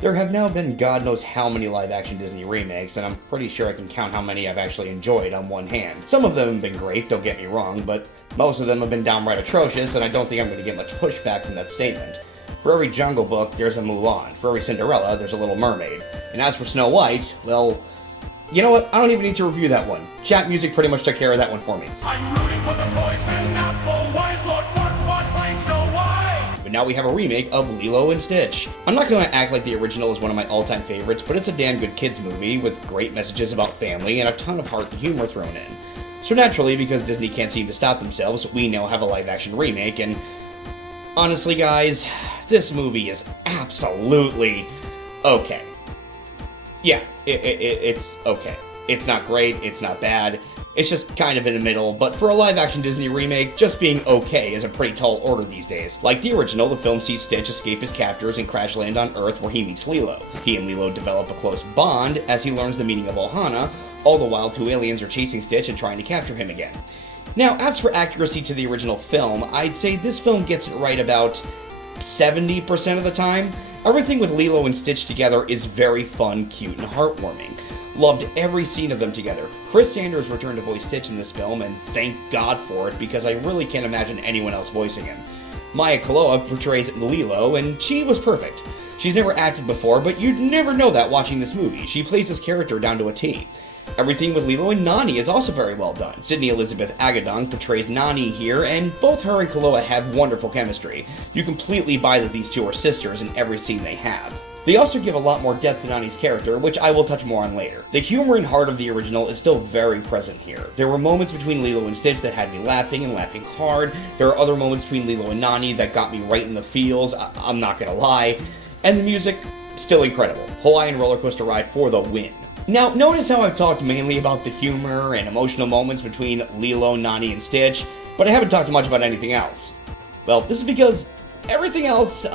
There have now been God knows how many live-action Disney remakes, and I'm pretty sure I can count how many I've actually enjoyed on one hand. Some of them have been great, don't get me wrong, but most of them have been downright atrocious, and I don't think I'm going to get much pushback from that statement. For every Jungle Book, there's a Mulan. For every Cinderella, there's a Little Mermaid. And as for Snow White, well, you know what? I don't even need to review that one. Chat music pretty much took care of that one for me. I'm rooting for the poison apple. Why is Lord Farquaad playing Snow White? But now we have a remake of Lilo and Stitch. I'm not going to act like the original is one of my all-time favorites, but it's a damn good kids movie with great messages about family and a ton of heart and humor thrown in. So naturally, because Disney can't seem to stop themselves, we now have a live-action remake, and honestly, guys, this movie is absolutely okay. Yeah, it's okay. It's not great, it's not bad, it's just kind of in the middle, but for a live-action Disney remake, just being okay is a pretty tall order these days. Like the original, the film sees Stitch escape his captors and crash land on Earth where he meets Lilo. He and Lilo develop a close bond as he learns the meaning of Ohana, all the while two aliens are chasing Stitch and trying to capture him again. Now, as for accuracy to the original film, I'd say this film gets it right about 70% of the time. Everything with Lilo and Stitch together is very fun, cute, and heartwarming. Loved every scene of them together. Chris Sanders returned to voice Stitch in this film, and thank God for it, because I really can't imagine anyone else voicing him. Maya Kaloa portrays Lilo, and she was perfect. She's never acted before, but you'd never know that watching this movie. She plays this character down to a T. Everything with Lilo and Nani is also very well done. Sydney Elizabeth Agadong portrays Nani here, and both her and Kaloa have wonderful chemistry. You completely buy that these two are sisters in every scene they have. They also give a lot more depth to Nani's character, which I will touch more on later. The humor and heart of the original is still very present here. There were moments between Lilo and Stitch that had me laughing and laughing hard. There are other moments between Lilo and Nani that got me right in the feels, I'm not gonna lie. And the music, still incredible. Hawaiian roller coaster ride for the win. Now, notice how I've talked mainly about the humor and emotional moments between Lilo, Nani, and Stitch, but I haven't talked much about anything else. Well, this is because everything else,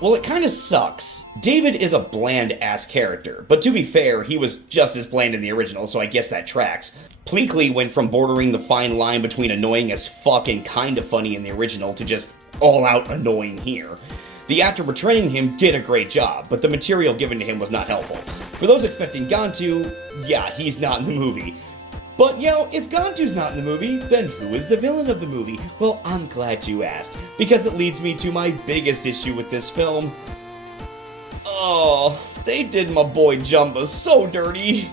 well, it kinda sucks. David is a bland-ass character, but to be fair, he was just as bland in the original, so I guess that tracks. Pleakley went from bordering the fine line between annoying as fuck and kinda funny in the original to just all-out annoying here. The actor portraying him did a great job, but the material given to him was not helpful. For those expecting Gantu, yeah, he's not in the movie. But, if Gantu's not in the movie, then who is the villain of the movie? Well, I'm glad you asked, because it leads me to my biggest issue with this film. Oh, they did my boy Jumba so dirty.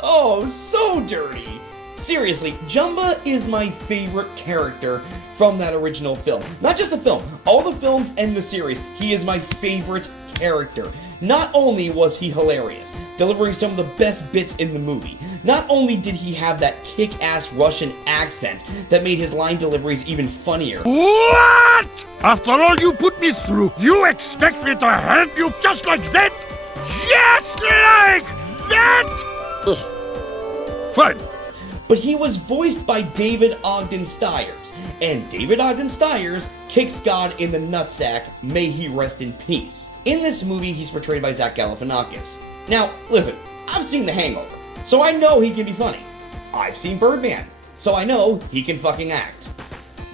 Oh, so dirty. Seriously, Jumba is my favorite character from that original film. Not just the film, all the films and the series, he is my favorite character. Not only was he hilarious, delivering some of the best bits in the movie, not only did he have that kick-ass Russian accent that made his line deliveries even funnier. What? After all you put me through, you expect me to help you just like that? Just like that? Ugh. Fine. But he was voiced by David Ogden Stiers, and David Ogden Stiers kicks God in the nutsack, may he rest in peace. In this movie, he's portrayed by Zach Galifianakis. Now, listen, I've seen The Hangover, so I know he can be funny. I've seen Birdman, so I know he can fucking act.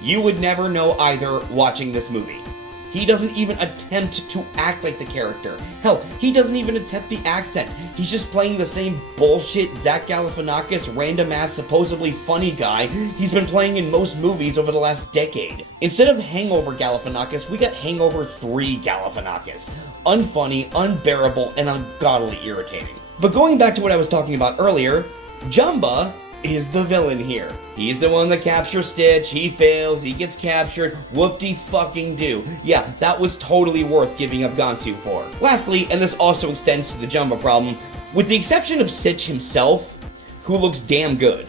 You would never know either watching this movie. He doesn't even attempt to act like the character. Hell, he doesn't even attempt the accent. He's just playing the same bullshit Zach Galifianakis random-ass supposedly funny guy he's been playing in most movies over the last decade. Instead of Hangover Galifianakis, we got Hangover 3 Galifianakis. Unfunny, unbearable, and ungodly irritating. But going back to what I was talking about earlier, Jumba is the villain here. He's the one that captures Stitch, he fails, he gets captured, whoop-de-fucking-do. Yeah, that was totally worth giving up Gantu for. Lastly, and this also extends to the Jumba problem, with the exception of Stitch himself, who looks damn good,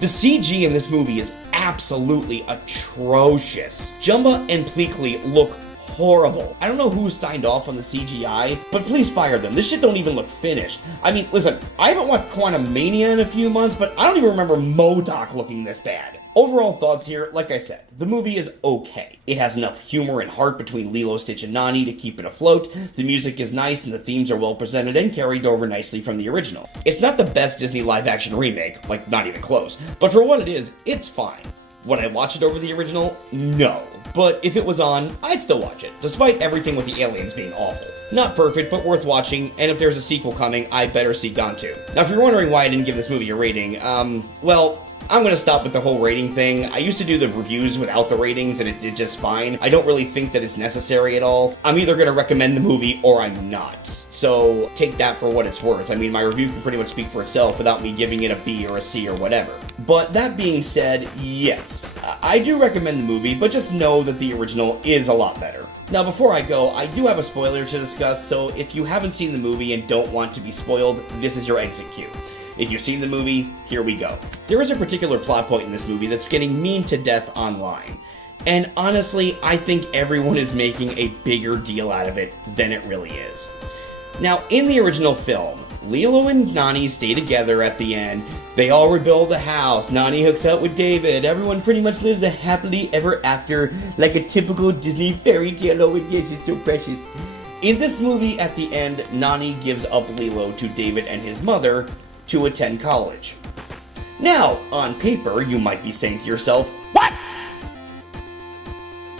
the CG in this movie is absolutely atrocious. Jumba and Pleakley look horrible. I don't know who signed off on the CGI, but please fire them. This shit don't even look finished. I mean, listen, I haven't watched Quantumania in a few months, but I don't even remember MODOK looking this bad. Overall thoughts here, like I said, the movie is okay. It has enough humor and heart between Lilo, Stitch, and Nani to keep it afloat. The music is nice and the themes are well presented and carried over nicely from the original. It's not the best Disney live-action remake, like not even close, but for what it is, it's fine. Would I watch it over the original? No. But if it was on, I'd still watch it, despite everything with the aliens being awful. Not perfect, but worth watching, and if there's a sequel coming, I better see Gone too. Now, if you're wondering why I didn't give this movie a rating, well, I'm gonna stop with the whole rating thing. I used to do the reviews without the ratings and it did just fine. I don't really think that it's necessary at all. I'm either gonna recommend the movie or I'm not. So take that for what it's worth. I mean, my review can pretty much speak for itself without me giving it a B or a C or whatever. But that being said, yes, I do recommend the movie, but just know that the original is a lot better. Now, before I go, I do have a spoiler to discuss, so if you haven't seen the movie and don't want to be spoiled, this is your exit cue. If you've seen the movie, here we go. There is a particular plot point in this movie that's getting memed to death online. And honestly, I think everyone is making a bigger deal out of it than it really is. Now, in the original film, Lilo and Nani stay together at the end. They all rebuild the house. Nani hooks up with David. Everyone pretty much lives a happily ever after, like a typical Disney fairy tale. Oh, yes, it's so precious. In this movie, at the end, Nani gives up Lilo to David and his mother to attend college. Now, on paper, you might be saying to yourself, "What?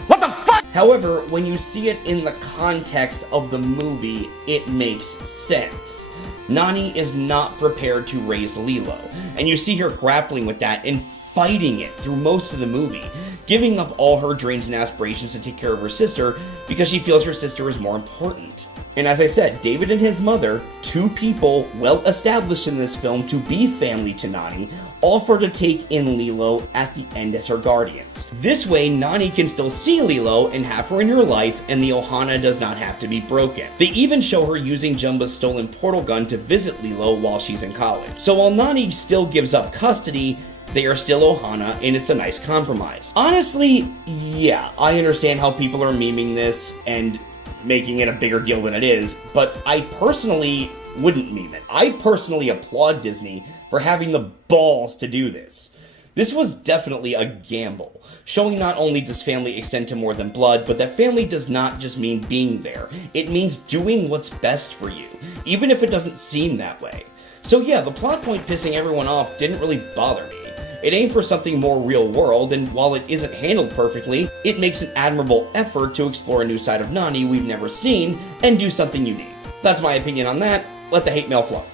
What the fuck?" However, when you see it in the context of the movie, it makes sense. Nani is not prepared to raise Lilo, and you see her grappling with that and fighting it through most of the movie, giving up all her dreams and aspirations to take care of her sister because she feels her sister is more important. And as I said, David and his mother, two people well established in this film to be family to Nani, offer to take in Lilo at the end as her guardians. This way, Nani can still see Lilo and have her in her life, and the Ohana does not have to be broken. They even show her using Jumba's stolen portal gun to visit Lilo while she's in college. So while Nani still gives up custody, they are still Ohana, and it's a nice compromise. Honestly, yeah, I understand how people are memeing this and making it a bigger deal than it is, but I personally wouldn't meme it. I personally applaud Disney for having the balls to do this. This was definitely a gamble, showing not only does family extend to more than blood, but that family does not just mean being there. It means doing what's best for you, even if it doesn't seem that way. So yeah, the plot point pissing everyone off didn't really bother me. It aimed for something more real world, and while it isn't handled perfectly, it makes an admirable effort to explore a new side of Nani we've never seen and do something unique. That's my opinion on that. Let the hate mail flow.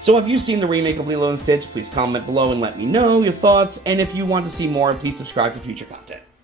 So have you seen the remake of Lilo and Stitch? Please comment below and let me know your thoughts, and if you want to see more, please subscribe for future content.